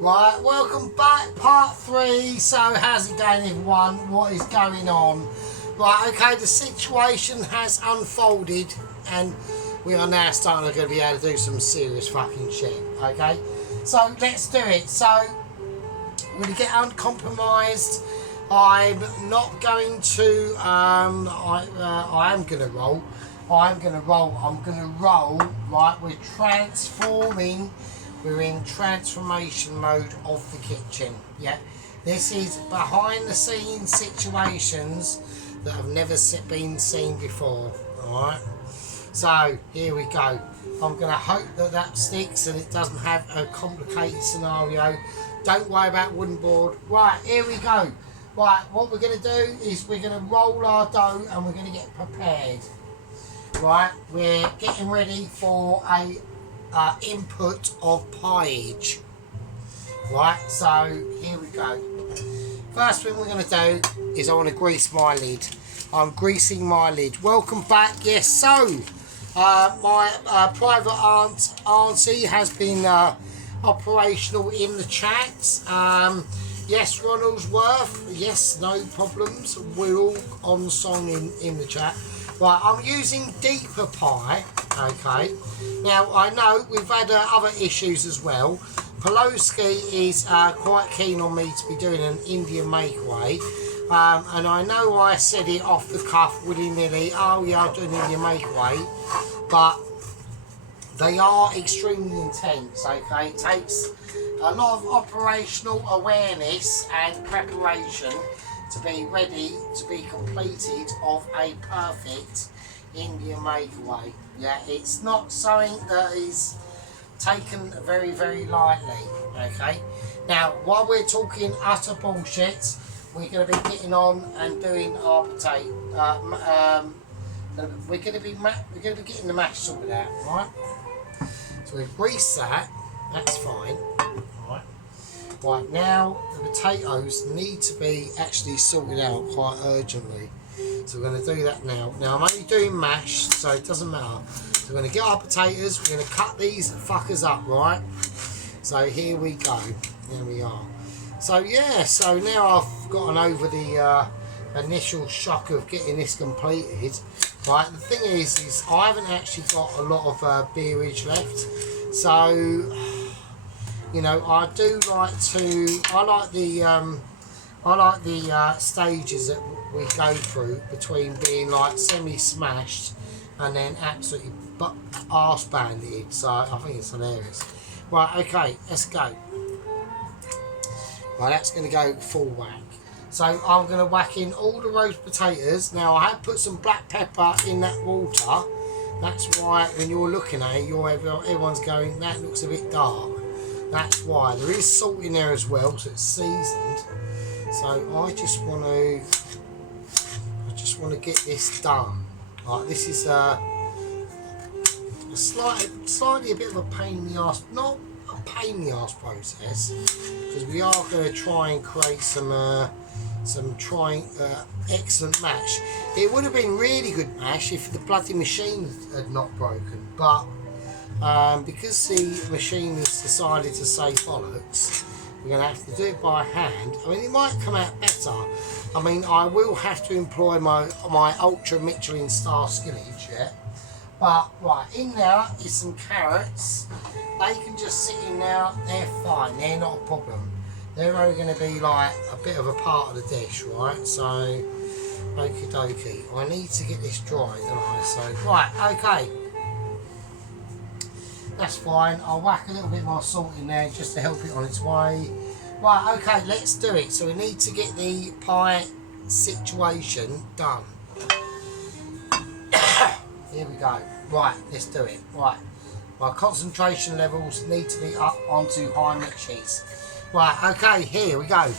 Right, welcome back, part 3. So how's it going, everyone? What is going on? Right, okay, the situation has unfolded and we are now starting to be able to do some serious fucking shit, okay? So let's do it. So we're going to get uncompromised. I'm not going to, I am going to roll. I'm going to roll, right, we're transforming. We're in transformation mode of the kitchen. Yeah, this is behind the scenes situations that have never been seen before. Alright, so here we go. I'm going to hope that that sticks and it doesn't have a complicated scenario. Don't worry about wooden board. Right, here we go. Right, what we're going to do is we're going to roll our dough and we're going to get prepared. Right, we're getting ready for a input of pieage. Right, so here we go. First thing we're going to do is I want to grease my lid. I'm greasing my lid. Welcome back. Yes, so my private aunt Auntie has been operational in the chat. Yes, Ronaldsworth. Yes, no problems. We're all on song in the chat. Right, I'm using deeper pie. Okay, now I know we've had other issues as well. Poloski is quite keen on me to be doing an Indian makeaway, and I know I said it off the cuff willy-nilly, oh yeah, I'll do an Indian makeaway, but they are extremely intense. Okay, it takes a lot of operational awareness and preparation to be ready to be completed of a perfect Indian makeaway. Yeah, it's not something that is taken very, very lightly. Okay, now while we're talking utter bullshit, we're going to be getting on and doing our potato. We're going to be getting the mash sorted out, right? So we grease that. That's fine. Right. Right, now the potatoes need to be actually sorted out quite urgently. So we're going to do that now. Now I'm only doing mash, so it doesn't matter. So we're going to get our potatoes, we're going to cut these fuckers up, right? So here we go. There we are. So yeah, so now I've gotten over the initial shock of getting this completed. Right, the thing is I haven't actually got a lot of beerage left. So, you know, I do like to, I like the stages that we go through between being like semi-smashed and then absolutely arse banded. So I think it's hilarious. Right, okay, let's go. Right, that's going to go full whack. So I'm going to whack in all the roast potatoes. Now I have put some black pepper in that water. That's why when you're looking at it, everyone's going, that looks a bit dark. That's why. There is salt in there as well, so it's seasoned. So I just want to get this done. Like, this is slightly a bit of a pain in the arse, not a pain in the arse process, because we are going to try and create some excellent mash. It would have been really good mash if the bloody machine had not broken, but because the machine has decided to say bollocks, we're going to have to do it by hand. I mean, it might come out better. I mean, I will have to employ my Ultra Michelin star skillage, yeah? But, right, in there is some carrots. They can just sit in there, they're fine, they're not a problem. They're only going to be like a bit of a part of the dish, right? So, okie dokie. I need to get this dry, don't I? So, right, okay. That's fine. I'll whack a little bit more salt in there just to help it on its way. Right, okay, let's do it. So we need to get the pie situation done. Here we go. Right, let's do it. Right, my concentration levels need to be up onto high mixes. Right, okay, here we go.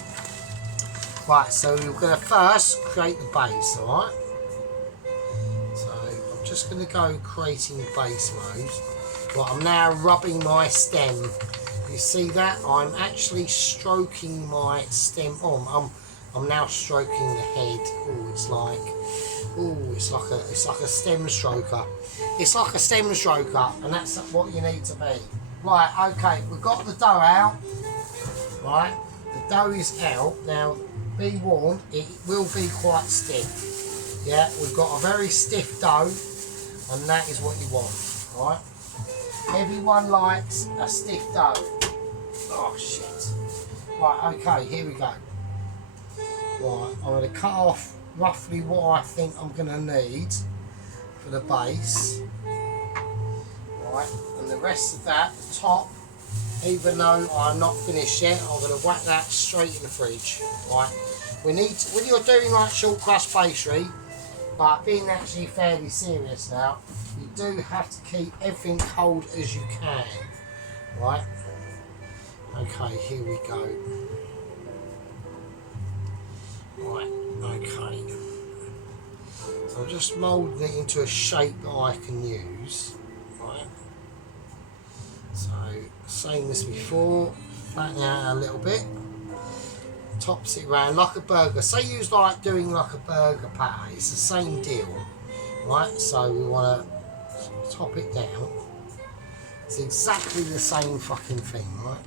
Right, so we're going to first create the base, alright? So I'm just going to go creating base mode. Right, I'm now rubbing my stem. You see that? I'm actually stroking my stem on. I'm now stroking the head. It's like a stem stroker. It's like a stem stroker, and that's what you need to be. Right, okay, we've got the dough out. Right, the dough is out. Now, be warned, it will be quite stiff. Yeah, we've got a very stiff dough, and that is what you want. Right, everyone likes a stiff dough. Oh shit. Right, okay, here we go. Right, I'm going to cut off roughly what I think I'm going to need for the base. Right, and the rest of that, the top, even though I'm not finished yet, I'm going to whack that straight in the fridge. Right, we need to, when you're doing like short crust pastry, but being actually fairly serious now, you do have to keep everything cold as you can. Right, okay, here we go. Right, okay. So I'm just moulding it into a shape that I can use. Right. So, same as before, flatten out a little bit. Tops it around like a burger. Say you like doing like a burger patty, it's the same deal. Right, so we want to top it down. It's exactly the same fucking thing, right?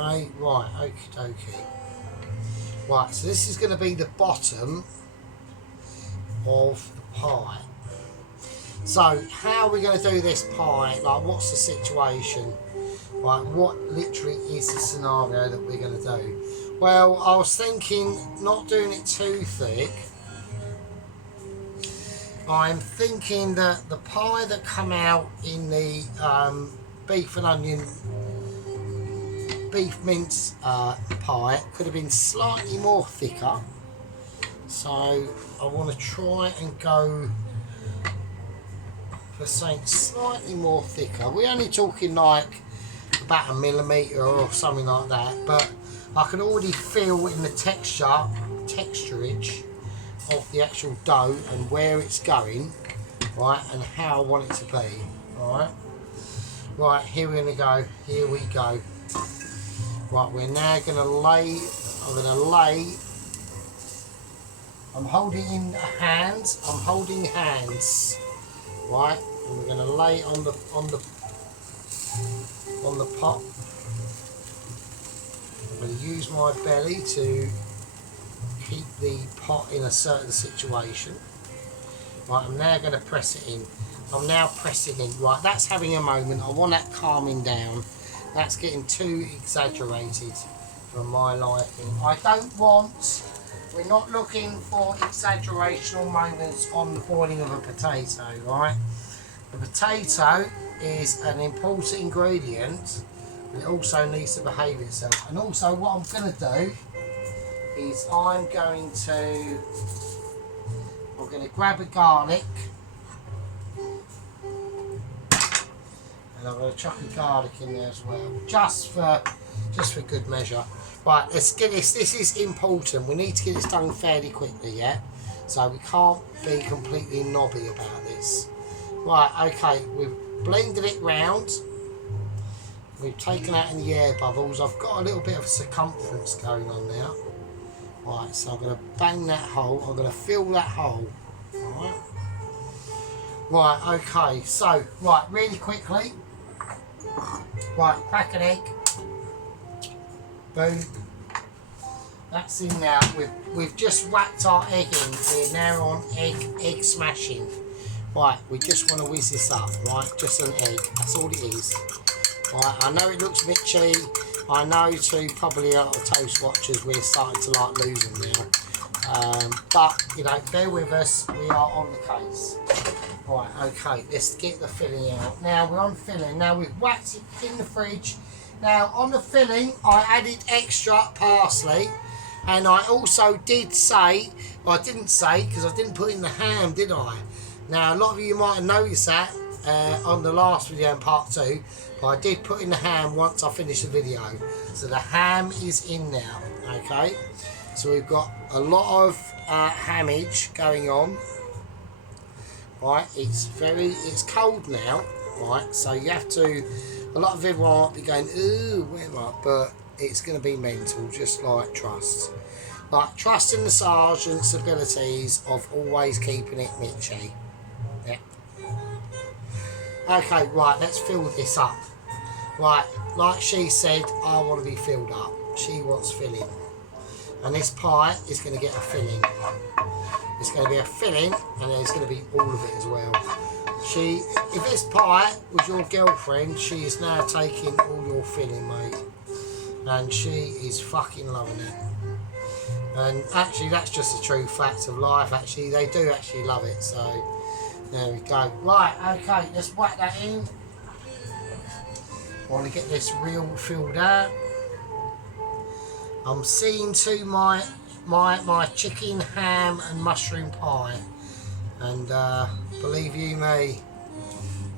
Okay, right, okie dokie. Right, so this is going to be the bottom of the pie. So, how are we going to do this pie? Like, what's the situation? Right, what literally is the scenario that we're going to do? Well, I was thinking not doing it too thick. I'm thinking that the pie that come out in the beef and onion beef mince pie could have been slightly more thicker, so I want to try and go for something slightly more thicker. We're only talking like about 1 millimetre or something like that, but I can already feel in the texturage of the actual dough and where it's going, right, and how I want it to be. Right, here we're going to go, here we go. Right, we're now going to lay, I'm holding in hands, right, and we're going to lay on the pot. I'm going to use my belly to keep the pot in a certain situation. Right, I'm now going to press it in. I'm now pressing in. Right, that's having a moment. I want that calming down. That's getting too exaggerated for my liking. I don't want, we're not looking for exaggerational moments on the boiling of a potato, right? The potato is an important ingredient, but it also needs to behave itself. And also what I'm going to do is I'm going to grab a garlic, and I'm going to chuck a garlic in there as well, just for good measure. Right, let's get this. This is important. We need to get this done fairly quickly, yeah. So we can't be completely knobby about this. Right, okay, we've blended it round. We've taken out any air bubbles. I've got a little bit of circumference going on now. Right, so I'm going to bang that hole. I'm going to fill that hole. Right. Right, okay, so, right, really quickly. Right, crack an egg. Boom. That's in now. We've just whacked our egg in. We're now on egg smashing. Right, we just want to whiz this up, right? Just an egg. That's all it is. Right, I know it looks a bit cheap. I know to probably a lot of toast watchers we're starting to like lose them now. But, you know, bear with us. We are on the case. Right, okay, let's get the filling out. Now, we're on filling. Now, we've whacked it in the fridge. Now, on the filling, I added extra parsley. And I also did say, well, I didn't say, because I didn't put in the ham, did I? Now, a lot of you might have noticed that on the last video in part 2. But I did put in the ham once I finished the video. So the ham is in now, okay? So we've got a lot of hammage going on. Right, it's cold now, right? So you have to. A lot of everyone might be going, ooh, whatever, but it's going to be mental, just like trust. Like trust in the sergeant's abilities of always keeping it Mitchy. Yeah. Okay, right, let's fill this up. Right, like she said, I want to be filled up. She wants filling. And this pie is going to get a filling. It's going to be a filling, and then it's going to be all of it as well. If this pie was your girlfriend, she is now taking all your filling, mate. And she is fucking loving it. And actually, that's just a true fact of life. Actually, they do actually love it. So, there we go. Right, okay, let's whack that in. I want to get this real filled out. I'm seeing to my chicken, ham and mushroom pie, and believe you me,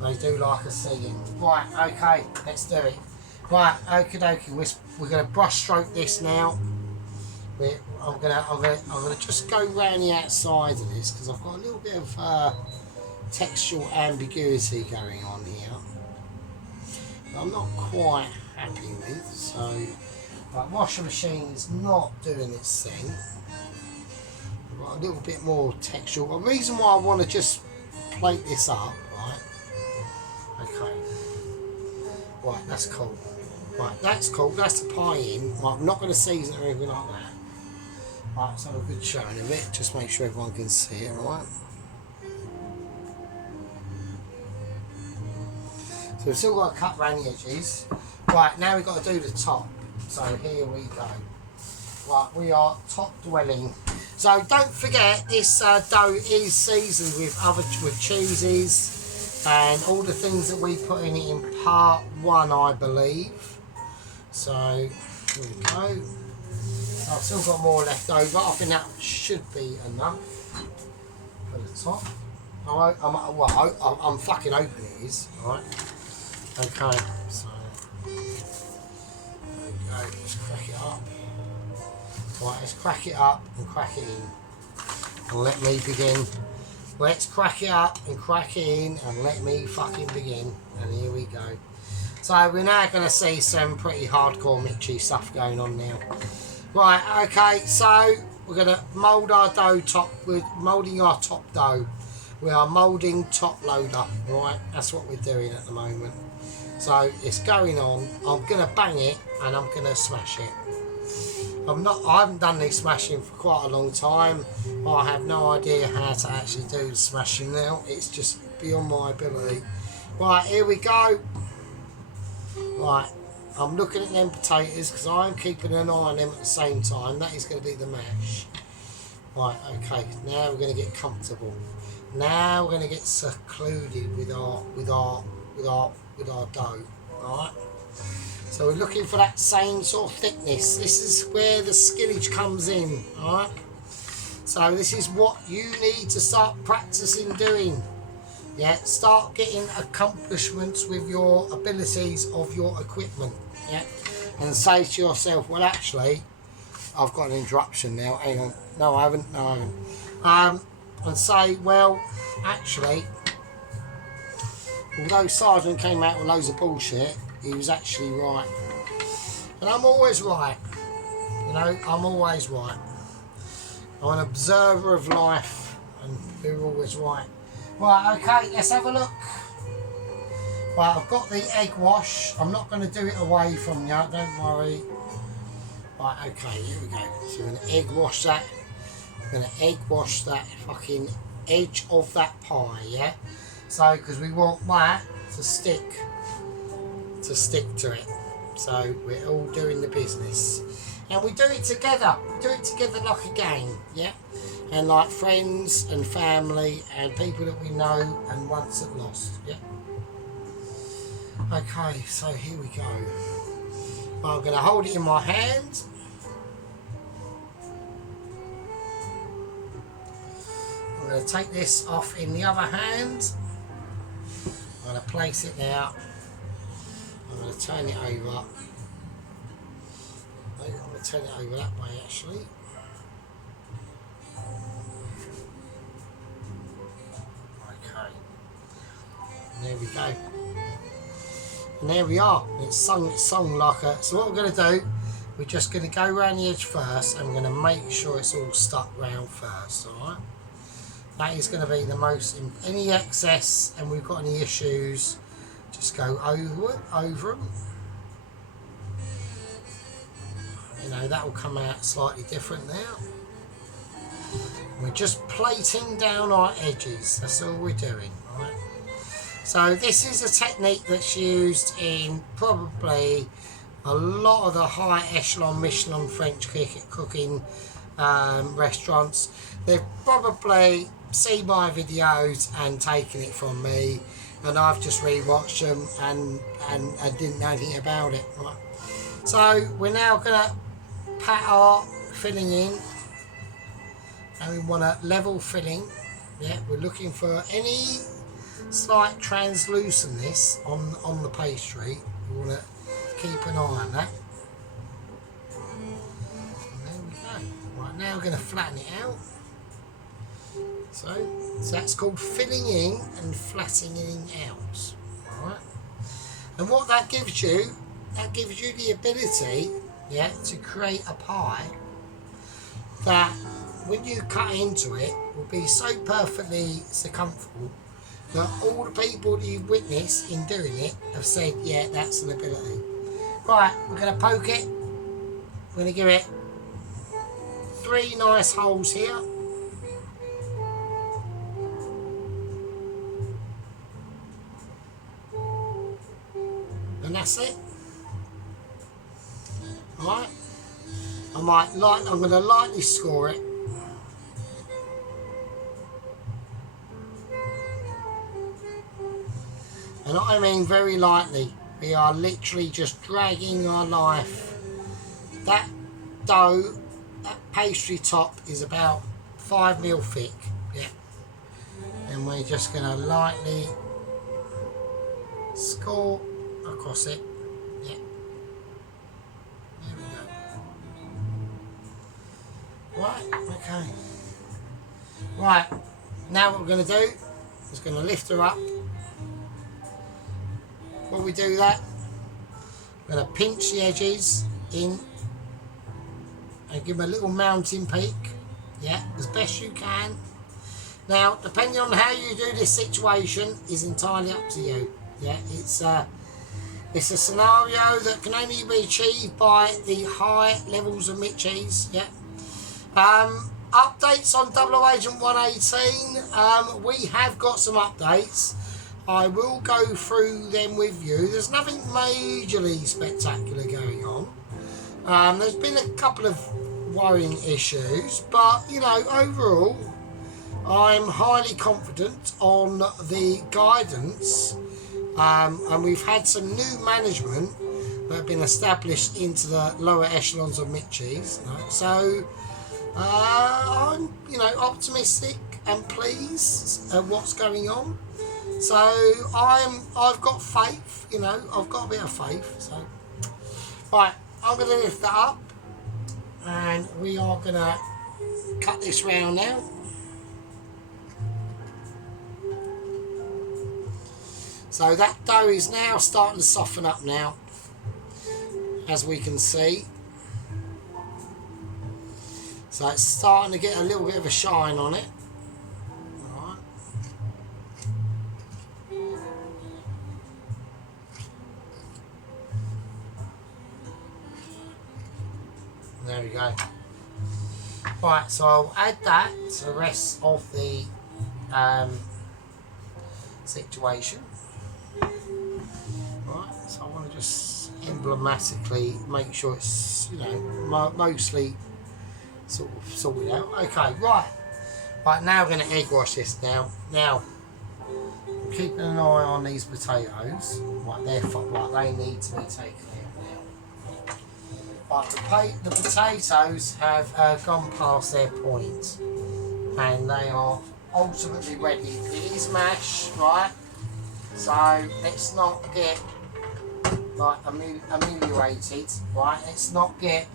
they do like a seeing. Right, okay, let's do it. Right, okie dokie, we're gonna brush stroke this now. I'm gonna just go round the outside of this because I've got a little bit of textual ambiguity going on here that I'm not quite happy with. So. Right, washing machine is not doing its thing. I've got a little bit more texture. The reason why I want to just plate this up, right? Okay. Right, that's cool. Right, that's cool. That's the pie in. Right, I'm not going to season it or anything like that. Right, let's have a good showing of it. Just make sure everyone can see it, alright? So we've still got to cut around the edges. Right, now we've got to do the top. So here we go. Right, we are top dwelling. So don't forget, this dough is seasoned with cheeses and all the things that we put in it in part 1, I believe. So here we go. So I've still got more left over. I think that should be enough for the top. I'm fucking hoping it is. All right. Okay. So. Let's crack it up. Right, let's crack it up and crack it in. And let me begin. Let's crack it up and crack it in and let me fucking begin. And here we go. So we're now going to see some pretty hardcore Mitchy stuff going on now. Right, okay, so we're going to mould our dough top. We're moulding our top dough. We are moulding top loader. Right, that's what we're doing at the moment. So it's going on. I'm going to bang it and I'm going to smash it. I haven't done this smashing for quite a long time. I have no idea how to actually do the smashing now. It's just beyond my ability. Right, here we go. Right, I'm looking at them potatoes because I'm keeping an eye on them at the same time. That is going to be the mash. Right, okay, now we're going to get comfortable. Now we're going to get secluded with our dough. Alright, so we're looking for that same sort of thickness. This is where the skillage comes in. Alright, so this is what you need to start practicing doing. Yeah, start getting accomplishments with your abilities of your equipment. Yeah, and say to yourself, well, actually, I've got an interruption now. Hang on, no, I haven't. And say, well, actually, although Sergeant came out with loads of bullshit, he was actually right. And I'm always right. You know, I'm always right. I'm an observer of life, and we're always right. Right, okay, let's have a look. Right, I've got the egg wash. I'm not going to do it away from you, don't worry. Right, okay, here we go. So we're going to egg wash that. We're going to egg wash that fucking edge of that pie, yeah? So, because we want that to stick to it. So, we're all doing the business. And we do it together. We do it together like a gang, yeah? And like friends and family and people that we know and once at lost, yeah? Okay, so here we go. I'm going to hold it in my hand. I'm going to take this off in the other hand. I'm going to place it now. I'm going to turn it over. I'm going to turn it over that way actually. There we go. And there we are. It's sung like a... So what we're going to do, we're just going to go around the edge first, and we're going to make sure it's all stuck round first, alright? That is going to be the most... Any excess, and we've got any issues, just go over them. You know, that will come out slightly different now. We're just plating down our edges. That's all we're doing, right? So this is a technique that's used in probably a lot of the high echelon Michelin French cooking restaurants. They've probably seen my videos and taken it from me, and I've just rewatched them and didn't know anything about it, right? So we're now going to pat our filling in, and we want a level filling. Yeah, we're looking for any slight translucentness on the pastry. We want to keep an eye on that. And there we go. Right, now we're going to flatten it out. So that's called filling in and flattening out. Alright. And what that gives you the ability, yeah, to create a pie that when you cut into it will be so perfectly circumferable that all the people that you've witnessed in doing it have said, yeah, that's an ability. Right, we're going to poke it. We're going to give it 3 nice holes here. And that's it. Alright. I'm going to lightly score it. And I mean very lightly. We are literally just dragging our knife. That dough, that pastry top is about 5mm thick. Yeah. And we're just going to lightly score across it. Yeah. There we go. Right, okay. Right, now what we're going to do is going to lift her up. When we do that, we're going to pinch the edges in and give them a little mountain peak, yeah, as best you can. Now, depending on how you do this situation is entirely up to you. Yeah, it's a scenario that can only be achieved by the high levels of meat cheese. Yeah. Updates on 00 Agent 118. We have got some updates. I will go through them with you. There's nothing majorly spectacular going on. There's been a couple of worrying issues, but you know, overall, I'm highly confident on the guidance. And we've had some new management that have been established into the lower echelons of meat cheese. Right? So I'm, you know, optimistic and pleased at what's going on. So I've got faith, you know, I've got a bit of faith. So, right, I'm going to lift that up, and we are going to cut this round now. So that dough is now starting to soften up now, as we can see. So it's starting to get a little bit of a shine on it. All right. There we go. Right, so I'll add that to the rest of the situation. Right, so I want to just emblematically make sure it's, you know, mostly sort of sorted out. Okay, right. Right, now we're going to egg wash this now. Now, I'm keeping an eye on these potatoes. Right, they need to be taken out now. Right, the potatoes have gone past their point, and they are ultimately ready. It is mash, right? So let's not get like ameliorated, right? Let's not get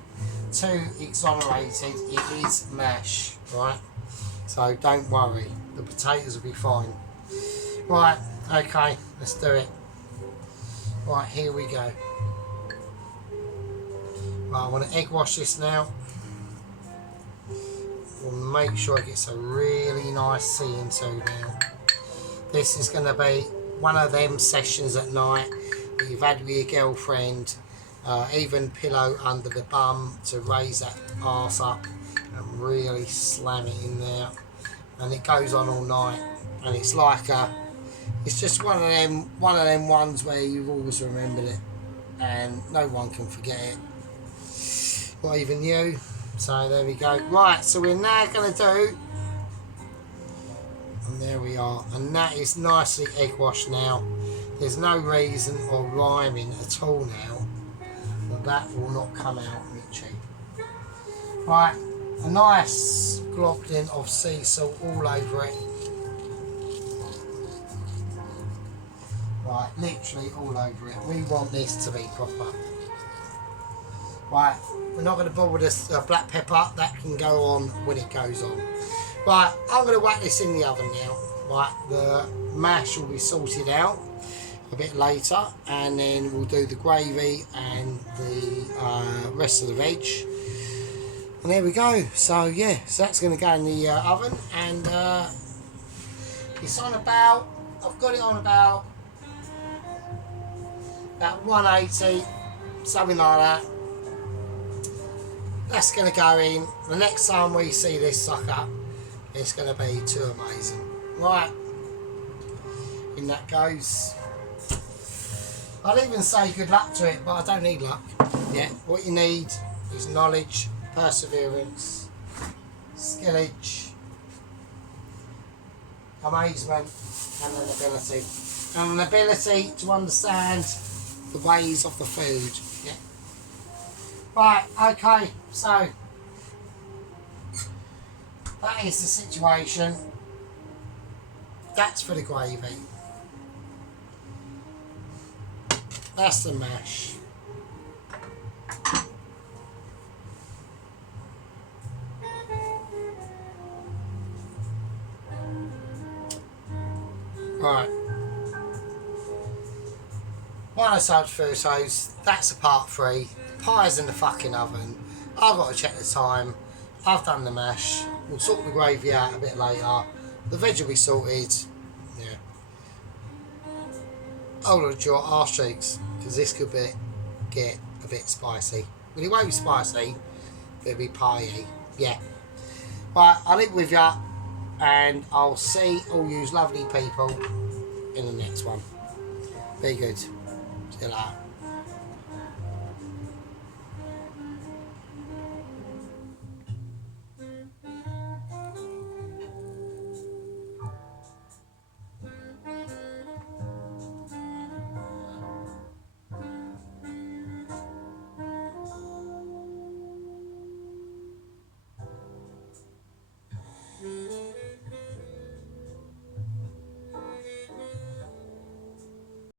too exonerated. It is mash, right? So don't worry, the potatoes will be fine. Right, Okay, let's do it. Right, here we go. Right, I want to egg wash this now. We'll make sure it gets a really nice seeing to now. This is going to be one of them sessions at night that you've had with your girlfriend. Even pillow under the bum to raise that arse up and really slam it in there. And it goes on all night. And it's like it's just one of them ones where you've always remembered it, and no one can forget it. Not even you. So there we go. Right, so we're now going to do, and there we are, and that is nicely egg washed now. There's no reason or rhyming at all now that will not come out Mitchy. Right, a nice globulin of sea salt all over it. Right, literally all over it. We want this to be proper. Right, we're not going to bother with this black pepper. That can go on when it goes on. Right, I'm going to whack this in the oven now. Right, the mash will be sorted out a bit later, and then we'll do the gravy and the rest of the veg. And there we go. So yeah, so that's going to go in the oven, and it's on about, I've got it on about 180, something like that. That's going to go in. The next time we see this sucker, it's going to be too amazing. Right, in that goes. I'll even say good luck to it, but I don't need luck. Yeah, what you need is knowledge, perseverance, skillage, amazement, and an ability. And an ability to understand the ways of the food. Yeah. Right, okay, so that is the situation. That's for the gravy. That's the mash. Right. One of such photos, that's a part 3. Pie's in the fucking oven. I've got to check the time. I've done the mash. We'll sort the gravy out a bit later. The veg will be sorted. Yeah. Hold on to your arse cheeks, because this could get a bit spicy. Well, it won't be spicy, but it'll be pie-y. Yeah. Right, I'll leave it with you, and I'll see all you lovely people in the next one. Be good. See you later.